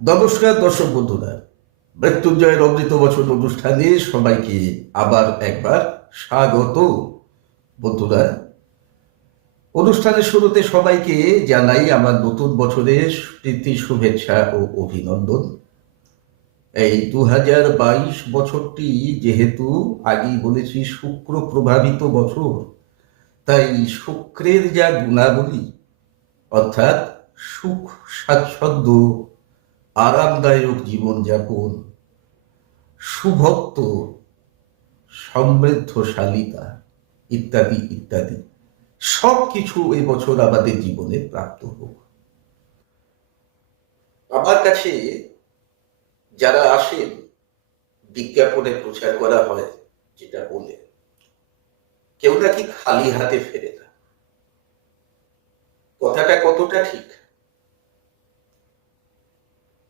নমস্কার দর্শক বন্ধুরা, মৃত্যুঞ্জয়ের অমৃত বচন অনুষ্ঠানে সবাইকে আবার একবার স্বাগত। বন্ধুরা, অনুষ্ঠানের শুরুতে সবাইকে জানাই আমার নতুন বছরের প্রীতি শুভেচ্ছা ও অভিনন্দন। এই 2022 বছরটি যেহেতু আগেই বলেছি শুক্র প্রভাবিত বছর, তাই শুক্রের যা গুণাবলী অর্থাৎ সুখ, স্বাচ্ছন্দ্য, আরামদায়ক জীবনযাপন, শুভত্ব, সমৃদ্ধশালিতা ইত্যাদি ইত্যাদি সব কিছু এবছর আমাদের জীবনে প্রাপ্ত হোক। আমার কাছে যারা আসেন, বিজ্ঞাপনে প্রচার করা হয় যেটা বলে, কেউ নাকি খালি হাতে ফেরে না। কথাটা কতটা ঠিক?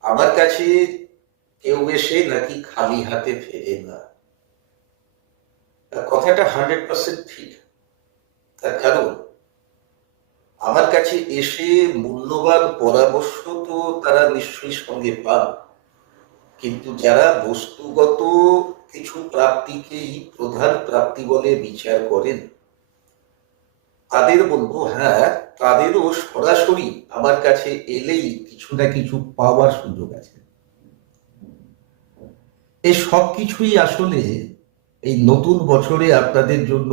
আমার কাছে কেউ এসে নাকি খালি হাতে ফেরে না, কথাটা 100% ঠিক। তার কারণ আমার কাছে এসে মূল্যবান পরামর্শ তো তারা নিশ্চয়ই সঙ্গে পান, কিন্তু যারা বস্তুগত কিছু প্রাপ্তিকেই প্রধান প্রাপ্তি বলে বিচার করেন, তাদের বলবো হ্যাঁ, তাদেরও সরাসরি আমার কাছে এলেই কিছু না কিছু পাওয়ার সুযোগ আছে। এই সব কিছুই আসলে এই নতুন বছরে আপনাদের জন্য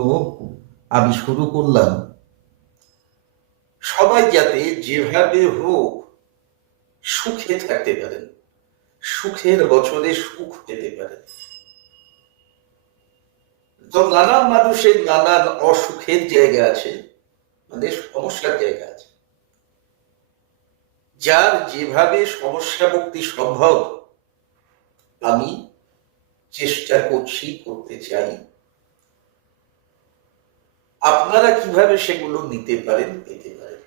আমি শুরু করলাম। সবাই যাতে যেভাবে হোক সুখে থাকতে পারেন, সুখের বছরে সুখ পেতে পারেন। তো নানান মানুষের নানান অসুখের জায়গা আছে, মানে সমস্যার জায়গা আছে। যার যেভাবে সমস্যা মুক্তি সম্ভব আমি চেষ্টা করছি, করতে চাই। আপনারা কিভাবে সেগুলো নিতে পারেন, পেতে পারেন।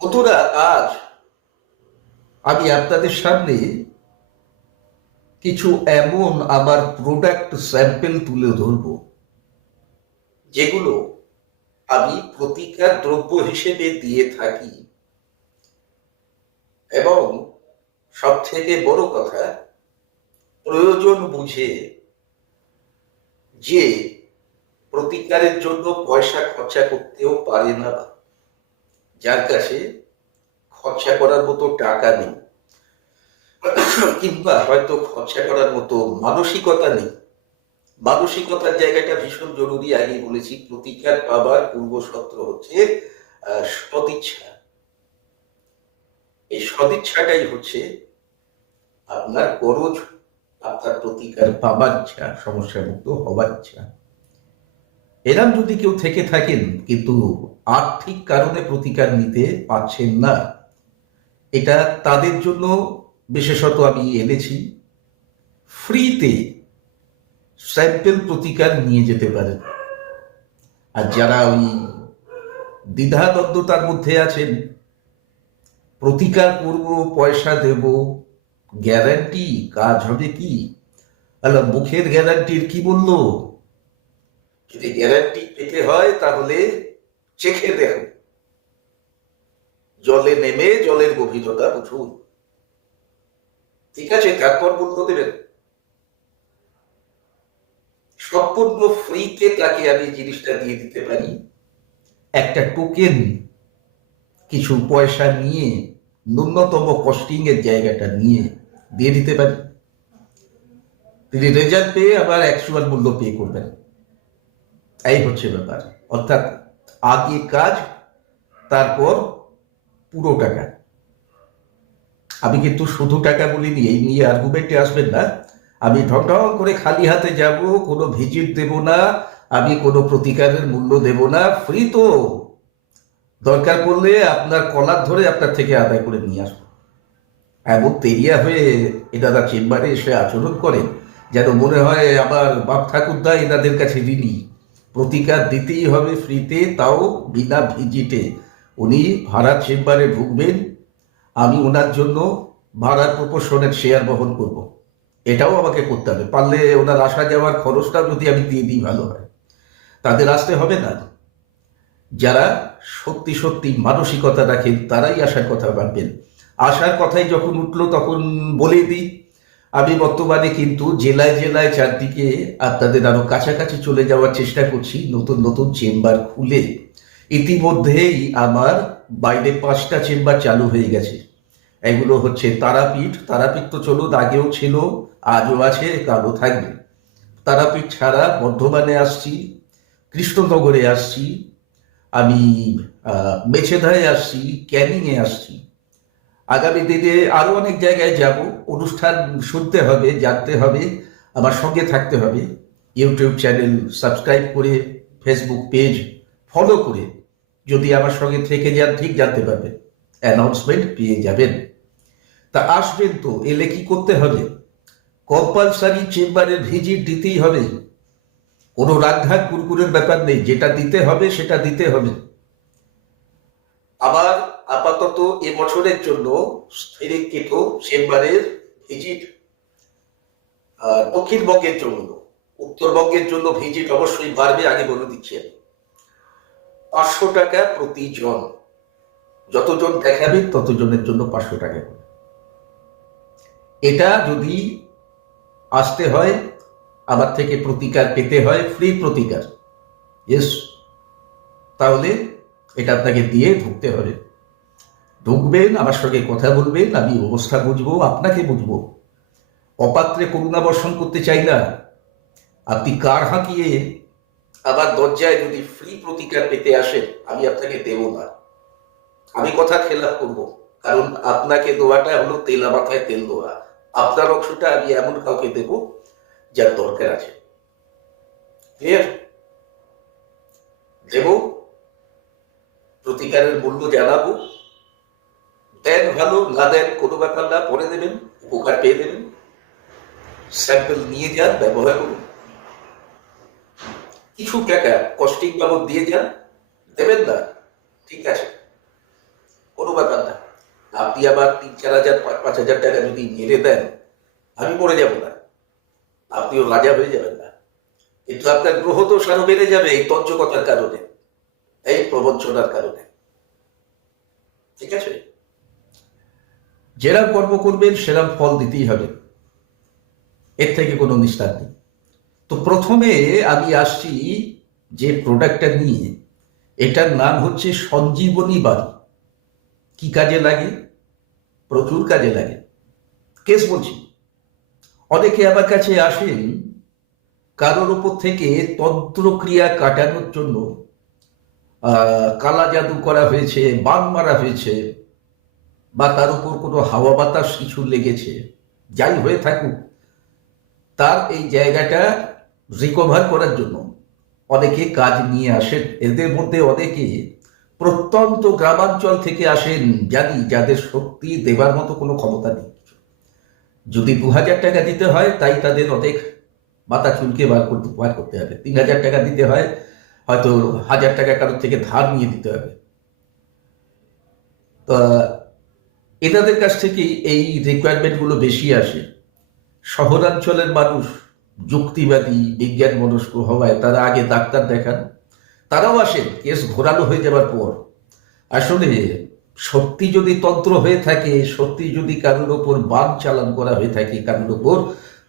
বন্ধুরা, আজ আমি আপনাদের সামনে কিছু এমন আমার প্রোডাক্ট স্যাম্পল তুলে ধরব যেগুলো আমি প্রতিকার দ্রব্য হিসেবে দিয়ে থাকি, এবং সব থেকে বড় কথা, প্রয়োজন বুঝে, যে প্রতিকারের জন্য পয়সা খরচা করতেও পারে না, যার কাছে খরচা করার মতো টাকা নেই, কিংবা হয়তো খরচা করার মতো মানসিকতা নেই। মানসিকতার জায়গাটা ভীষণ জরুরি। আগে বলেছি, প্রতিকার পাবার পূর্ব শর্ত হচ্ছে সদিচ্ছা। এই সদিচ্ছাটাই হচ্ছে আপনার গরজ, আপনার প্রতিকার পাবার ইচ্ছা, সমস্যা মুক্ত হবার ইচ্ছা। এরম যদি কেউ থেকে থাকেন কিন্তু আর্থিক কারণে প্রতিকার নিতে পারছেন না, এটা তাদের জন্য বিশেষত আমি এনেছি। ফ্রিতে স্যাম্পল প্রতিকার নিয়ে যেতে পারেন। আর যারা ওই দ্বিধাদ্বন্দ্বতার মধ্যে আছেন, প্রতিকার করব, পয়সা দেব, গ্যারান্টি কাজ হবে কি, আল্লাহ মুখের গ্যারান্টির কি বললো? যদি গ্যারান্টি পেতে হয় তাহলে চেখে দেখুন, জলে নেমে জলের গভীরতা বুঝুন। ঠিক আছে, তারপর মূল্য দেবেন। সম্পূর্ণ ফ্রিতে তাকে আমি জিনিসটা দিয়ে দিতে পারি। একটা টোকেন, কিছু পয়সা নিয়ে, ন্যূনতম কস্টিং এর জায়গাটা নিয়ে দিয়ে দিতে পারি। তিনি রেজাল্ট পেয়ে আবার অ্যাকচুয়াল মূল্য পে করবেন। এই হচ্ছে ব্যাপার। অর্থাৎ আগে কাজ, তারপর পুরো টাকা। আমি কিন্তু শুধু টাকা বলিনি, এই নিয়ে আর্গুমেন্টে আসবেন না। আমি ঢং ঢং করে খালি হাতে যাব, কোনো ভিজিট দেব না, আমি কোনো প্রতিকারের মূল্য দেব না, ফ্রি তো। দরকার পড়লে আপনার কলার ধরে আপনার থেকে আদায় করে নিয়ে আসবো। এমন তেরিয়া হয়ে এনারা চেম্বারে এসে আচরণ করেন যেন মনে হয় আমার বাপ ঠাকুরদা এনাদের কাছে ঋণী। প্রতিকার দিতেই হবে ফ্রিতে, তাও বিনা ভিজিটে। উনি ভাড়ার চেম্বারে ঢুকবেন, আমি ওনার জন্য ভাড়ার প্রপোর্শনের শেয়ার বহন করব। এটাও আমাকে করতে হবে। পারলে ওনার আসা যাওয়ার খরচটা যদি আমি দিয়ে দিই ভালো হয়। তাদের আসতে হবে না, যারা সত্যি সত্যি মানসিকতা রাখেন তারাই আসার কথা ভাববেন। আসার কথাই যখন উঠলো তখন বলে দিই, আমি বর্তমানে কিন্তু জেলায় জেলায় চারদিকে আপনাদের আরো কাছাকাছি চলে যাওয়ার চেষ্টা করছি, নতুন নতুন চেম্বার খুলে। ইতিমধ্যেই আমার বাইরে 5টা চেম্বার চালু হয়ে গেছে। এগুলো হচ্ছে তারাপীঠ। তারাপীঠ তো চলুন, আগেও ছিল, আজও আছে, কালও থাকবে। তারাপীঠ ছাড়া বর্ধমানে আসছি, কৃষ্ণনগরে আসছি, আমি মেছেধায় আসছি, ক্যানিংয়ে আসছি। আগামী দিনে আরো অনেক জায়গায় যাব। অনুষ্ঠান শুনতে হবে, জানতে হবে, আমার সঙ্গে থাকতে হবে। ইউটিউব চ্যানেল সাবস্ক্রাইব করে, ফেসবুক পেজ ফলো করে যদি আমার সঙ্গে থেকে যান, ঠিক জানতে পারবেন, অ্যানাউন্সমেন্ট পেয়ে যাবেন। তা আসবেন তো, এলে কি করতে হবে? কম্পালসারি চেম্বারের ভিজিট দিতেই হবে। কোনো রাগঘাট কুরকুরের ব্যাপার নেই, যেটা দিতে হবে সেটা দিতে হবে। আবার আপাতত এবছরের জন্য স্থিরীকৃত চেম্বারের ভিজিট দক্ষিণবঙ্গের জন্য, উত্তরবঙ্গের জন্য ভিজিট অবশ্যই বাড়বে, আগে বলে দিচ্ছি আমি। 500 টাকা প্রতিজন, যতজন দেখাবেন ততজনের জন্য 500 টাকা। এটা যদি আসতে হয়, আমার থেকে প্রতিকার পেতে হয়, ফ্রি প্রতিকার, ইয়েস, তাহলে এটা আপনাকে দিয়ে ঢুকতে হবে। ঢুকবেন, আমার সঙ্গে কথা বলবেন, আমি অবস্থা বুঝবো, আপনাকে বুঝবো। অপাত্রে করুণা বর্ষণ করতে চাই না। আপনি কার হাঁকিয়ে আবার দরজায় যদি ফ্রি প্রতিকার পেতে আসেন, আমি আপনাকে দেব না। আমি কথা খেলাপ করবো, কারণ আপনাকে দেওয়াটা হলো তেলা মাথায় তেল দেওয়া। আপনার অংশটা আমি এমন কাউকে দেব যার দরকার আছে। ক্লিয়ার? দেব, প্রতিকারের মূল্য জানাবো, দেন ভালো, না দেন কোনো ব্যাপার না, পরে দেবেন, উপকার পেয়ে দেবেন। স্যাম্পল নিয়ে যান, ব্যবহার করুন, কিছু টাকা কস্টিং বাবদ দিয়ে যান, দেবেন না, ঠিক আছে, কোনো ব্যাপার না। আপনি আবার 3-4 হাজার 5-5 হাজার টাকা যদি মেরে দেন, আমি মরে যাব না, আপনিও রাজা হয়ে যাবেন না, কিন্তু আপনার গ্রহ দোষ আরো বেড়ে যাবে এই তঞ্চকতার কারণে, এই প্রবঞ্চনার কারণে। ঠিক আছে? যেরাম কর্ম করবেন সেরাম ফল দিতেই হবে, এর থেকে কোনো নিস্তার নেই। তো প্রথমে আমি আসছি যে প্রোডাক্টটা নিয়ে, এটার নাম হচ্ছে সঞ্জীবনী বাড়ি। কি কাজে লাগে? প্রচুর কাজে লাগে। কেস বলছি, অনেকে আমার কাছে আসেন কারোর উপর থেকে তন্ত্রক্রিয়া কাটানোর জন্য, কালা জাদু করা হয়েছে, বান মারা হয়েছে, বা তার উপর কোনো হাওয়া বাতাস কিছু লেগেছে, যাই হয়ে থাকুক, তার এই জায়গাটা রিকভার করার জন্য অনেকে কাজ নিয়ে আসেন। এদের মধ্যে অনেকে প্রত্যন্ত গ্রামাঞ্চল থেকে আসেন, জানি, যাদের সত্যি দেবার মতো কোনো ক্ষমতা নেই। যদি 2,000 টাকা দিতে হয়, তাই তাদের অনেক মাথা চুলকে বার করতে হবে। 3,000 টাকা দিতে হয়, হয়তো 1,000 টাকা কারোর থেকে ধার নিয়ে দিতে হবে। তো এনাদের কাছ থেকে এই রিকোয়ারমেন্টগুলো বেশি আসে। শহরাঞ্চলের মানুষ যুক্তিবাদী, বিজ্ঞান মনস্ক হওয়ায় তারা আগে ডাক্তার দেখান, তারাও আসেন কেস ঘোরালো হয়ে যাবার পর। আসলে সত্যি যদি তন্ত্র হয়ে থাকে, সত্যি যদি কারোর ওপর বান চালান করা হয়ে থাকে, কারোর ওপর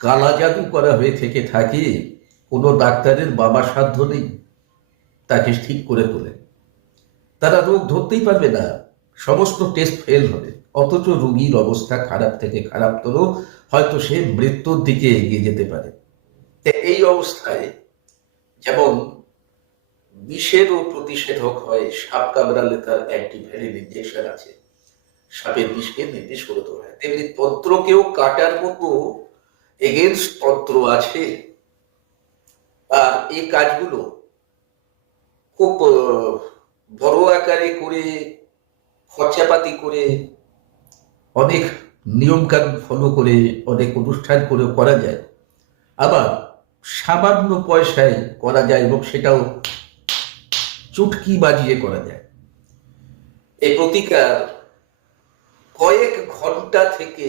কালা জাদু করা হয়ে থেকে থাকে, কোনো ডাক্তারের বাবা সাধ্য নেই তাকে ঠিক করে তোলে। তারা রোগ ধরতেই পারবে না, সমস্ত টেস্ট ফেল হবে, অথচ রোগীর অবস্থা খারাপ থেকে খারাপতর, হয়তো সে মৃত্যুর দিকে এগিয়ে যেতে পারে। এই অবস্থায় যেমন বিষেরও প্রতিষেধক হয়, সাপ কামড়ালে তার অ্যান্টিভাইরাল ইনজেকশন আছে, সাপের বিষকে নির্দেশ করে দেওয়া হয়, তেমনি তন্ত্রকেও কাটার মতো এগেনস্ট তন্ত্র আছে। আর এই কাজগুলো খুব বড় আকারে করে, খরচাপাতি করে, অনেক নিয়ম কানুন ফলো করে, অনেক অনুষ্ঠান করে করা যায়। আবার সামান্য পয়সায় করা যায়, এবং সেটাও চুটকি বাজিয়ে করা যায়। এই প্রতিকার কয়েক ঘন্টা থেকে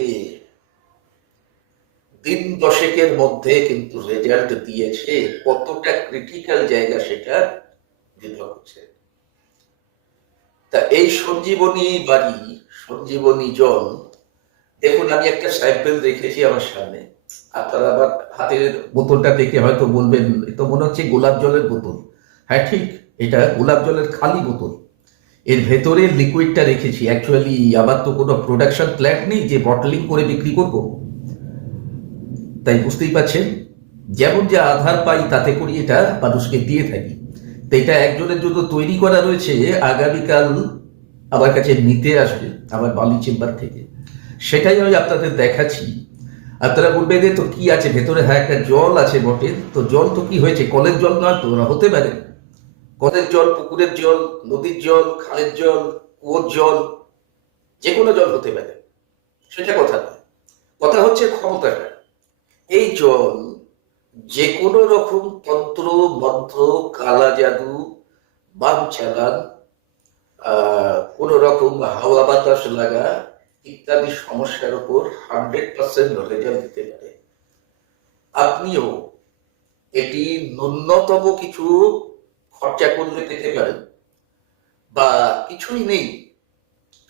দিন 10-এর মধ্যে কিন্তু রেজাল্ট দিয়েছে। কতটা ক্রিটিক্যাল জায়গা সেটা নির্ভর করছে। তা এই সঞ্জীবনী বাড়ি, সঞ্জীবনী জল, দেখুন আমি একটা স্যাম্পল রেখেছি আমার সামনে। আপনারা আবার হাতের বোতলটা দেখে হয়তো বলবেন এ তো মনে হচ্ছে গোলাপ জলের বোতল। হ্যাঁ ঠিক, এটা গোলাপ জলের খালি বোতল। এর ভেতরে লিকুইডটা রেখেছি। অ্যাকচুয়ালি আমার তো কোনো প্রোডাকশন প্ল্যান্ট নেই যে বটলিং করে বিক্রি করব, তাই বুঝতেই পারছেন যেমন যে আধার পাই তাতে করি এটা মানুষকে দিয়ে থাকি। তো এটা একজনের জন্য তৈরি করা রয়েছে, আগামীকাল আমার কাছে নিতে আসবে আমার বালি চেম্বার থেকে। সেটাই আমি আপনাদের দেখাচ্ছি। আপনারা বলবেন যে তো কি আছে ভেতরে? হ্যাঁ একটা জল আছে বটে। তো জল তো কি হয়েছে, কলের জল নয় তো, হতে পারে কলের জল, পুকুরের জল, নদীর জল, খালের জল, কুয়োর জল, যে কোনো জল হতে পারে, সেটা কথা নয়। কথা হচ্ছে ক্ষমতাটা। এই জল যে কোনো রকম তন্ত্র মন্ত্র, কালা জাদু, বাম চালান, কোন রকম হাওয়া বাতাস লাগা ইত্যাদি সমস্যার উপর 100% রেজাল্ট দিতে পারে। আপনিও এটি ন্যূনতম কিছু খরচা করলে পেতে পারেন, বা কিছুই নেই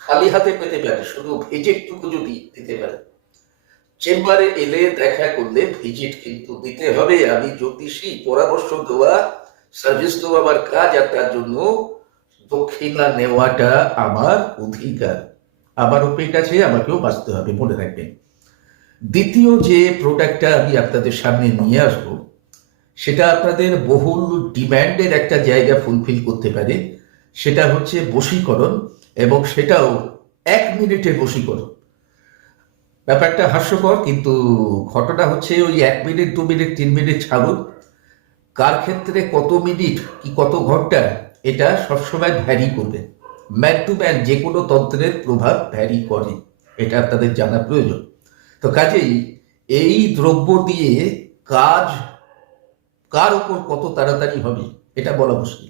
খালি হাতে পেতে পারেন, শুধু ভিজিটটুকু যদি দিতে পারেন। চেম্বারে এলে দেখা করলে ভিজিট কিন্তু দিতে হবে। আমি জ্যোতিষী, পরামর্শ দেওয়া, সার্ভিস দেওয়া আমার কাজ, আর তার জন্য দক্ষিণা নেওয়াটা আমার অধিকার। আমারও পেট আছে, আমাকেও বাঁচতে হবে, মনে রাখবেন। দ্বিতীয় যে প্রোডাক্টটা আমি আপনাদের সামনে নিয়ে আসবো, সেটা আপনাদের বহুল ডিম্যান্ডের একটা জায়গা ফুলফিল করতে পারে। সেটা হচ্ছে বশীকরণ, এবং সেটাও 1 মিনিটের বশীকরণ। ব্যাপারটা হাস্যকর, কিন্তু ঘটনা হচ্ছে ওই 1 মিনিট, 2 মিনিট, 3 মিনিট ছাড়ুন, কার ক্ষেত্রে কত মিনিট কি কত ঘন্টা এটা সবসময় ভ্যারি করবে। ম্যান টু ম্যান যে কোনো তন্ত্রের প্রভাব ভ্যারি করে, এটা আপনাদের জানা প্রয়োজন। তো কাজেই এই দ্রব্য দিয়ে কাজ কার উপর কত তাড়াতাড়ি হবে এটা বলা মুশকিল।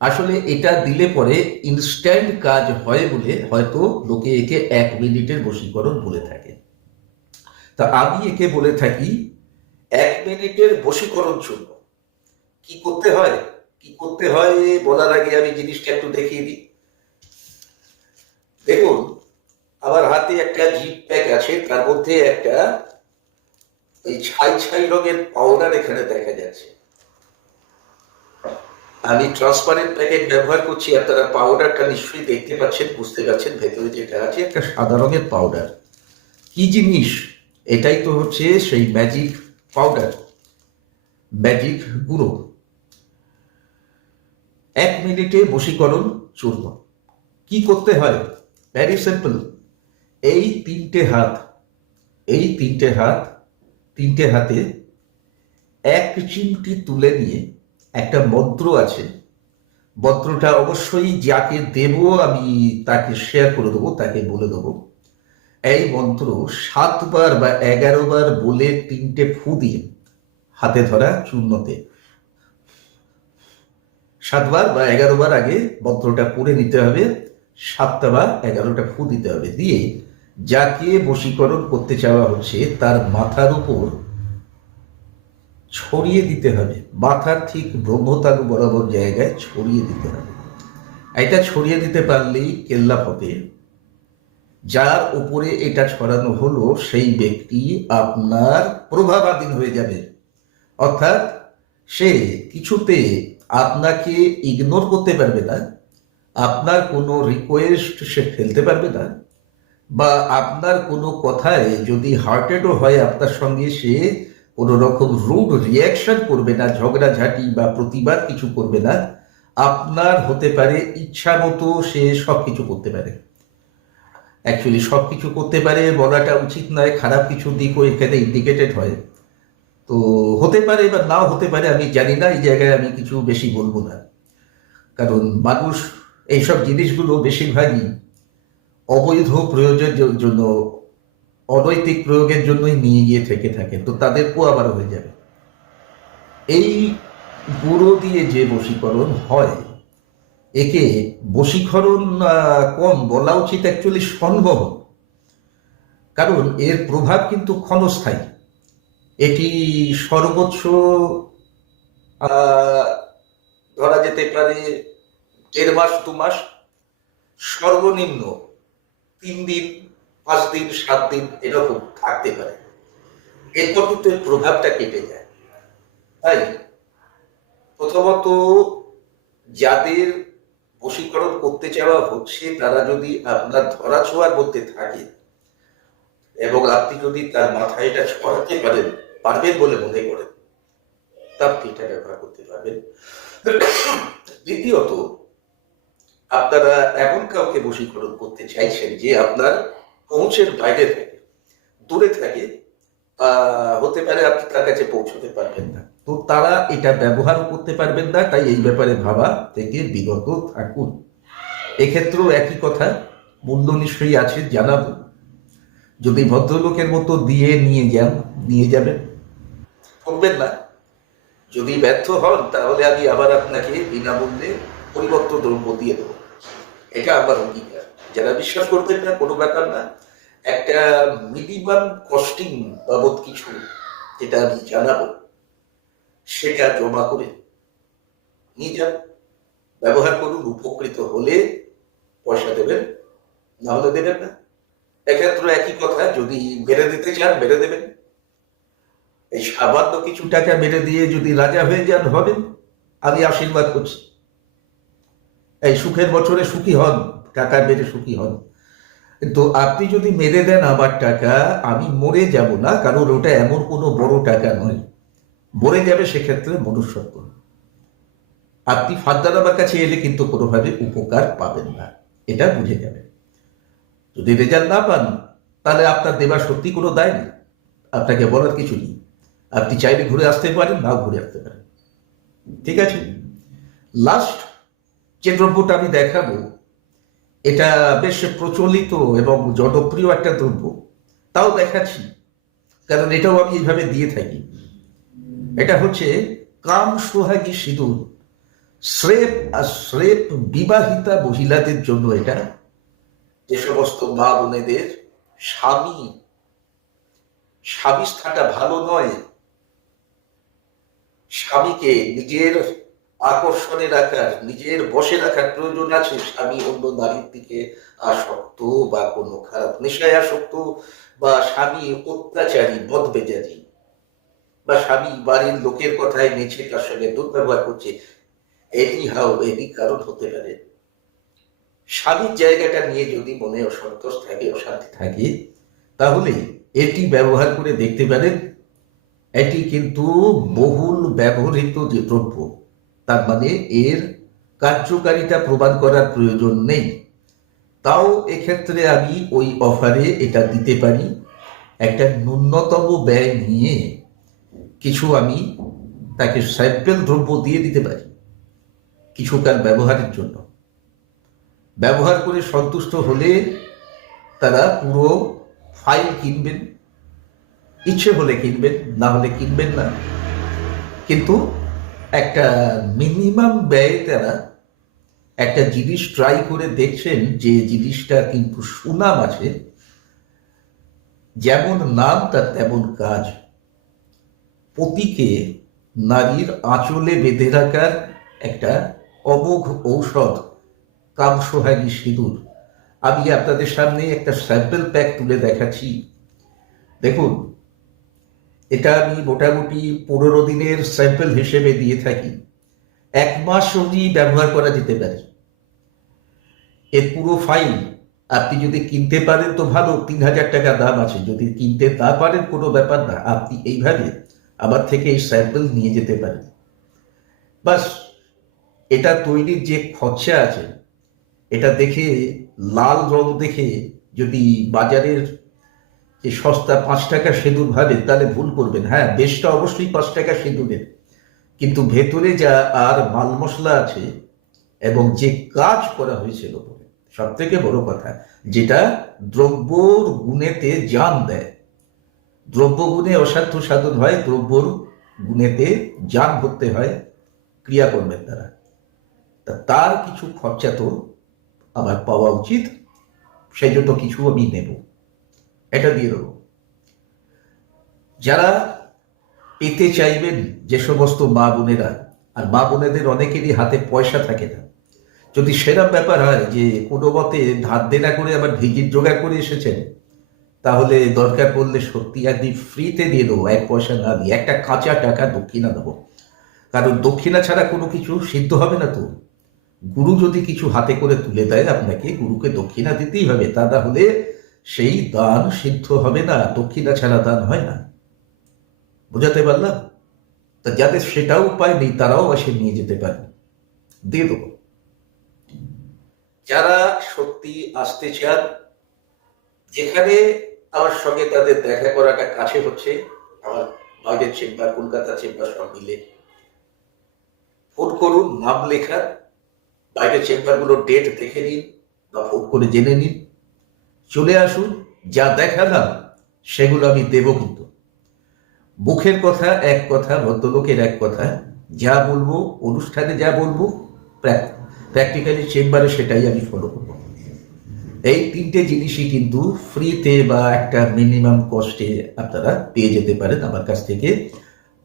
আসলে এটা দিলে পরে ইনস্ট্যান্ট কাজ হয় বলে হয়তো লোকে একে 1 মিনিটের বশীকরণ বলে থাকে। তা আমি একে বলে থাকি 1 মিনিটের বশীকরণ জন্য কি করতে হয়। কি করতে হয় বলার আগে আমি জিনিসটা একটু দেখিয়ে দিই। দেখুন আমার হাতে একটা জিপ প্যাক আছে, তার মধ্যে একটা এই ছাই ছাই রঙের পাউডার এখানে দেখা যাচ্ছে। আমি ট্রান্সপারেন্ট প্যাকেট ব্যবহার করছি, আপনারা পাউডারটা নিশ্চয়ই দেখতে পাচ্ছেন, বুঝতে পারছেন ভেতরে যেটা আছে একটা সাদা রঙের পাউডার। কি জিনিস? এটাই তো হচ্ছে সেই ম্যাজিক পাউডার, ম্যাজিক গুঁড়ো। 1 মিনিটে বশীকরণ চূর্ণ। কি করতে হয়? Very simple. এই তিনটে হাত, এই তিনটে হাতে 1 চিমটি তুলে নিয়ে, একটা মন্ত্র আছে, মন্ত্রটা অবশ্যই যাকে দেব আমি তাকে শেয়ার করে দেবো, তাকে বলে দেবো। এই মন্ত্র 7 বার বা 11 বার বলে 3টে ফু দিয়ে হাতে ধরা চূর্ণতে 7 বার বা 11 বার আগে মন্ত্রটা পড়ে নিতে হবে, 7টা বা 11টা ফু দিতে হবে। দিয়ে যাকে বশীকরণ করতে চাওয়া হচ্ছে তার মাথার উপর ছড়িয়ে দিতে হবে, মাথার ঠিক ব্রহ্মতালু বরাবর জায়গায় ছড়িয়ে দিতে হবে। এটা ছড়িয়ে দিতে পারলেই কেল্লা হবে। যার উপরে এটা ছড়ানো হলো সেই ব্যক্তি আপনার প্রভাবাধীন হয়ে যাবে। অর্থাৎ সে কিছুতে আপনাকে ইগনোর করতে পারবে না, আপনার কোনো রিকোয়েস্ট সে ফেলতে পারবে না, বা আপনার কোনো কথায় যদি হার্টেডও হয় আপনার সঙ্গে, সে কোনো রকম রুড রিয়াকশন করবে না, ঝগড়াঝাটি বা প্রতিবাদ কিছু করবে না। আপনার হতে পারে ইচ্ছা মতো সে সব কিছু করতে পারে। অ্যাকচুয়ালি সব কিছু করতে পারে বলাটা উচিত নয়, খারাপ কিছু দিকও এখানে ইন্ডিকেটেড হয়। তো হতে পারে বা নাও হতে পারে, আমি জানি না, এই জায়গায় আমি কিছু বেশি বলবো না। কারণ মানুষ এইসব জিনিসগুলো বেশিরভাগই অবৈধ প্রয়োগের জন্য, অনৈতিক প্রয়োগের জন্যই নিয়ে গিয়ে থেকে থাকে, তো তাদের আবার হয়ে যাবে। এই গুঁড়ো দিয়ে যে বশীকরণ হয়, একে বশীকরণ কম বলা উচিত, অ্যাকচুয়ালি সম্ভব। কারণ এর প্রভাব কিন্তু ক্ষণস্থায়ী। এটি সর্বোচ্চ ধরা যেতে পারে 1.5 মাস 2 মাস, সর্বনিম্ন 3 দিন, 5 দিন, 7 দিন এরকম থাকতে পারে। এরপর কিন্তু এর প্রভাবটা কেটে যায়। তাই প্রথমত যাদের বশীকরণ করতে চাওয়া হচ্ছে তারা যদি আপনার ধরাছোঁয়ার মধ্যে থাকে এবং আপনি যদি তার মাথায় এটা ছড়াতে পারবেন বলে মনে করেন, তা আপনি এটা ব্যবহার করতে পারবেন। দ্বিতীয়ত, আপনারা এমন কাউকে বশীকরণ করতে চাইছেন যে আপনার পৌঁছের বাইরে থাকে, দূরে থাকে, হতে পারে আপনি তার কাছে পৌঁছতে পারবেন না, তো তারা এটা ব্যবহার করতে পারবেন না। তাই এই ব্যাপারে ভাবা থেকে বিরত থাকুন। এক্ষেত্রেও একই কথা, মূল্য নিশ্চয়ই আছে, জানাবো। যদি ভদ্রলোকের মতো দিয়ে নিয়ে যাবেন, করবেন না। যদি ব্যর্থ হন তাহলে আমি আবার আপনাকে বিনামূল্যে পরিবর্ত দ্রব্য দিয়ে দেবো, এটা আমার অঙ্গীকার। যারা বিশ্বাস করবেন না, কোনো ব্যাপার না, একটা মিনিমাম কস্টিং বাবদ কিছু যেটা আমি জানাবো সেটা জমা করে নিয়ে যান, ব্যবহার করুন। উপকৃত হলে পয়সা দেবেন, না হলে দেবেন না। এক্ষেত্রে একই কথা, যদি মেরে দিতে চান মেরে দেবেন। এই সামান্য কিছু টাকা মেরে দিয়ে যদি রাজা হয়ে যান, হবেন। আমি আশীর্বাদ করছি। এই সুখের বছরে সুখী হন, টাকা মেরে সুখী হন। কিন্তু আপনি যদি মেরে দেন আমার টাকা, আমি মরে যাব না, কারণ ওটা এমন কোনো বড় টাকা নয়। মরে যাবে সেক্ষেত্রে মনুষ্যত্ব। আপনি ফাদ্দার আমার কাছে এলে কিন্তু কোনোভাবে উপকার পাবেন না, এটা বুঝে যাবেন। যদি রেজাল্ট না পান তাহলে আপনার দেবার সত্যি কোনো দায় নেই, আপনাকে বলার কিছু নেই। আপনি চাইলে ঘুরে আসতে পারেন, নাও ঘুরে আসতে পারেন। ঠিক আছে? লাস্ট যে দ্রব্যটা আমি দেখাবো, এটা বেশ প্রচলিত এবং জনপ্রিয় একটা দ্রব্য, তাও দেখাচ্ছি কারণ এটাও আমি এইভাবে দিয়ে থাকি। এটা হচ্ছে কাম সোহাগী সিঁদুর। স্রেফ বিবাহিতা মহিলাদের জন্য এটা। যে সমস্ত মা বোনেদের স্বামী থাকা ভালো নয়, স্বামীকে নিজের আকর্ষণে রাখার, নিজের বসে রাখার প্রয়োজন আছে। স্বামী অন্য নারীর দিকে আসক্ত বা কোনো খারাপ নেশায় আসক্ত, বা স্বামী অত্যাচারী বদমেজাজি, বা স্বামী বাড়ির লোকের কথায় নেচে তার সঙ্গে দুর্ব্যবহার করছে, এরই কারণ হতে পারে। স্বামীর জায়গাটা নিয়ে যদি মনে অসন্তোষ থাকে, অশান্তি থাকে, তাহলে এটি ব্যবহার করে দেখতে পারেন। এটি কিন্তু বহুল ব্যবহৃত যে দ্রব্য, তার মানে এর কার্যকারিতা প্রমাণ করার প্রয়োজন নেই। তাও এক্ষেত্রে আমি ওই অফারে এটা দিতে পারি। একটা ন্যূনতম ব্যয় নিয়ে কিছু আমি তাকে স্যাম্পেল দ্রব্য দিয়ে দিতে পারি কিছুকাল ব্যবহারের জন্য। ব্যবহার করে সন্তুষ্ট হলে তারা পুরো ফাইল কিনবেন, ইচ্ছে হলে কিনবেন, না হলে কিনবেন না। কিন্তু একটা মিনিমাম ব্যয়ে তারা একটা জিনিস ট্রাই করে দেখছেন যে জিনিসটা কিন্তু সুনাম আছে, যেমন নাম তার তেমন কাজ। পতিকে নারীর আঁচলে বেঁধে রাখার একটা অমোঘ ঔষধ কামসোহাগী সিঁদুর। আমি আপনাদের সামনে একটা স্যাম্পল প্যাক তুলে দেখাচ্ছি। দেখুন, এটা আমি মোটামুটি 15 দিনের স্যাম্পল হিসেবে দিয়ে থাকি। 1 মাস অবধি ব্যবহার করা যেতে পারে। এর পুরো ফাইল আপনি যদি কিনতে পারেন তো ভালো, 3000 টাকা দাম আছে। যদি কিনতে না পারেন কোনো ব্যাপার না, আপনি এইভাবে আমার থেকে এই স্যাম্পল নিয়ে যেতে পারেন। বাস এটা তৈরির যে খরচা আছে, এটা দেখে, লাল রং দেখে যদি বাজারের যে সস্তা 5 টাকা সিঁদুর ভাবেন তাহলে ভুল করবেন। হ্যাঁ, বেশটা অবশ্যই 5 টাকা সিঁদুরের, কিন্তু ভেতরে যা আর মাল মশলা আছে এবং যে কাজ করা হয়েছিল, সব থেকে বড় কথা, যেটা দ্রব্যর গুণেতে জান দেয়। দ্রব্য গুণে অসাধ্য সাধন হয়, দ্রব্যর গুণেতে জান করতে হয় ক্রিয়াকর্মের দ্বারা। তার কিছু খরচা তো আমার পাওয়া উচিত, সেই জন্য কিছু আমি নেব, এটা দিয়ে দেবো। যারা পেতে চাইবেন, যে সমস্ত মা বোনেরা, আর মা বোনেদের অনেকেরই হাতে পয়সা থাকে না, যদি সেরকম ব্যাপার হয় যে কোনো মতে ধার দেনা করে আবার ভিজিট জোগাড় করে এসেছেন, তাহলে দরকার পড়লে সত্যি একদিন ফ্রিতে দিয়ে দেবো, 1 পয়সা না দিয়ে একটা কাঁচা টাকা দক্ষিণা দেবো। কারণ দক্ষিণা ছাড়া কোনো কিছু সিদ্ধ হবে না তো। গুরু যদি কিছু হাতে করে তুলে দেয় আপনাকে, গুরুকে দক্ষিণা দিতেই হবে, তা না হলে সেই দান সিদ্ধ হবে না। দক্ষিণা ছাড়া দান হয় না। বোঝাতে পারলাম? তা যাদের সেটাও উপায় নেই তারাও এসে নিয়ে যেতে পারে, দিয়ে দেবো। যারা সত্যি আসতে চান, যেখানে আমার সঙ্গে তাদের দেখা করাটা কাছে হচ্ছে, আমার বাইরের চেম্বার, কলকাতা চেম্বার সব মিলে, ফোন করুন, নাম লেখার, বাইরের চেম্বারগুলোর ডেট দেখে নিন বা ফোন করে জেনে নিন, চলে আসুন। যা দেখালাম সেগুলো আমি দেব, কিন্তু মুখের কথা এক কথা, ভদ্রলোকের এক কথা, যা বলবো অনুষ্ঠানে, যা বলবো প্র্যাকটিক্যালি চেম্বারে সেটাই আমি ফলো করবো। এই 3টে জিনিসই কিন্তু ফ্রিতে বা একটা মিনিমাম কস্টে আপনারা পেয়ে যেতে পারেন আমার কাছ থেকে।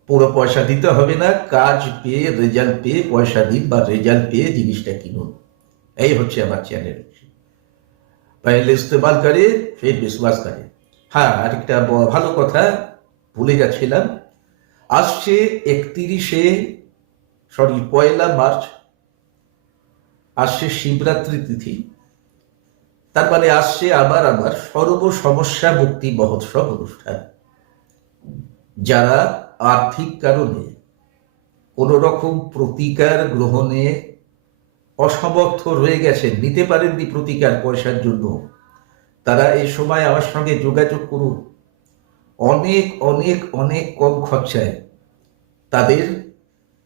পুরো পয়সা দিতে হবে না, কাজ পেয়ে, রেজাল্ট পেয়ে পয়সা দিন বা রেজাল্ট পেয়ে জিনিসটা কিনুন। এই হচ্ছে আমার চ্যানেল। পহলে ইস্তেমাল করে ফির বিশ্বাস করে। হ্যাঁ, আরেকটা ভালো কথা ভুলে যাচ্ছিলাম, আসছে 1 মার্চ আসছে শিবরাত্রি তিথি। তার মানে আসছে আবার আমার সর্ব সমস্যা মুক্তি মহোৎসব অনুষ্ঠান। যারা আর্থিক কারণে কোন রকম প্রতিকার গ্রহণে অসমর্থ রয়ে গেছেন, নিতে পারেননি প্রতিকার পয়সার জন্য, তারা এই সময় আমার সঙ্গে যোগাযোগ করুন। অনেক অনেক অনেক কম খরচায় তাদের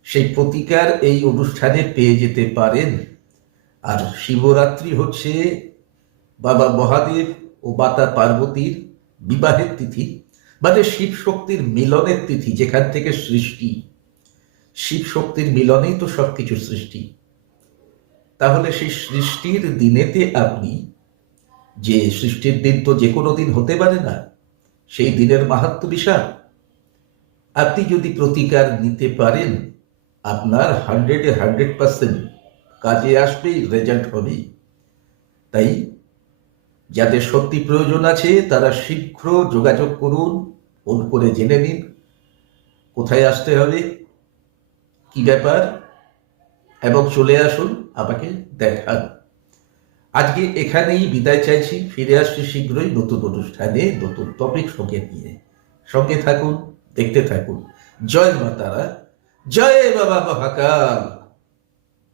সেই প্রতিকার এই অনুষ্ঠানে পেয়ে যেতে পারেন। আর শিবরাত্রি হচ্ছে বাবা মহাদেব ও মাতা পার্বতীর বিবাহের তিথি, মানে শিব শক্তির মিলনের তিথি। যেখান থেকে সৃষ্টি, শিব শক্তির মিলনেই তো সবকিছু সৃষ্টি। তাহলে সেই সৃষ্টির দিনেতে আপনি, যে সৃষ্টির দিন তো যে কোনো দিন হতে পারে না, সেই দিনের মাহাত্ম্য বিশাল। আপনি যদি প্রতিকার নিতে পারেন, আপনার 100% কাজে আসবেই, রেজাল্ট হবেই। তাই যাদের সত্যি প্রয়োজন আছে তারা শীঘ্র যোগাযোগ করুন, ফোন করে জেনে নিন কোথায় আসতে হবে, কি ব্যাপার, এবং চলে আসুন আমাকে দেখান। আজকে এখানেই বিদায় চাইছি, ফিরে আসছি শীঘ্রই নতুন অনুষ্ঠানে, নতুন টপিক সঙ্গে নিয়ে। সঙ্গে থাকুন, দেখতে থাকুন। জয় মা তারা, জয় বাবা মহাকাল।